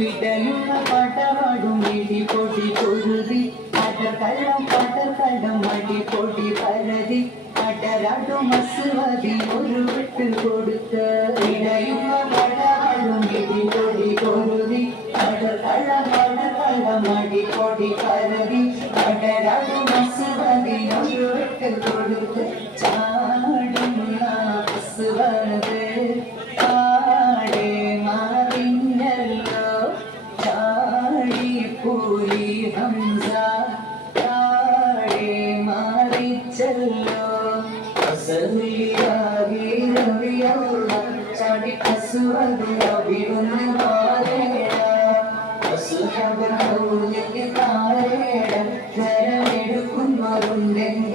വിടയുന്ന പാട്ടപാടും വീട്ടി പൊടി പൊരുതി പാട്ടക്കള്ളം മടി പൊടി പരതി അടരാടും മസ്വതി ഒരു വിട്ട് കൊടുത്ത് വിടയുന്ന പാട്ടപാടും വീട്ടി പൊടി പൊരുതി പാട്ടക്കള്ളം മടി പൊടി പരതി അടരാടും മസ്വതി ഒരു വിട്ട് കൊടുത്ത് ചാടുന്ന മസ്വത് पूरी हमजा ताड़े मारी चलो असलिया वीरविया चाड़ी कसुअदिया बिरुन मारेड़ा असुहब हौले तारेड़ा जरमेडुकुन्मरुंडें